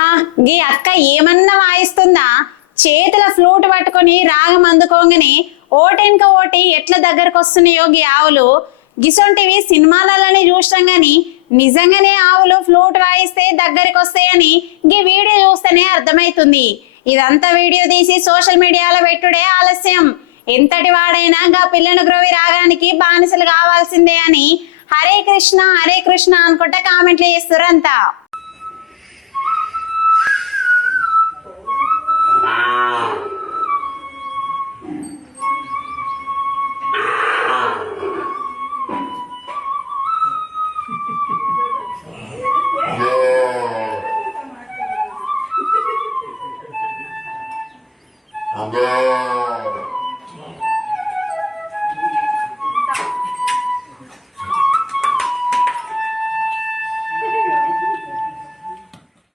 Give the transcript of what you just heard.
హా గీ అక్క ఏమన్నా వాయిస్తుందా? చేతుల ఫ్లూట్ పట్టుకొని రాగం అందుకోగానే ఓటెనక ఓటి ఎట్లా దగ్గరకు వస్తున్నాయో గీ ఆవులు. గిసొంటివి సినిమాలలోనే చూస్తాం గాని నిజంగానే ఆవులు ఫ్లూట్ వాయిస్తే దగ్గరికి వస్తాయని గీ వీడియో చూస్తేనే అర్థమైతుంది. ఇదంతా వీడియో తీసి సోషల్ మీడియాలో పెట్టుడే ఆలస్యం. ఎంతటి వాడైనా గా పిల్లను గ్రోవి రాగానికి బానిసలు కావాల్సిందే అని హరే కృష్ణ అనుకుంటా కామెంట్లు చేస్తురంతా.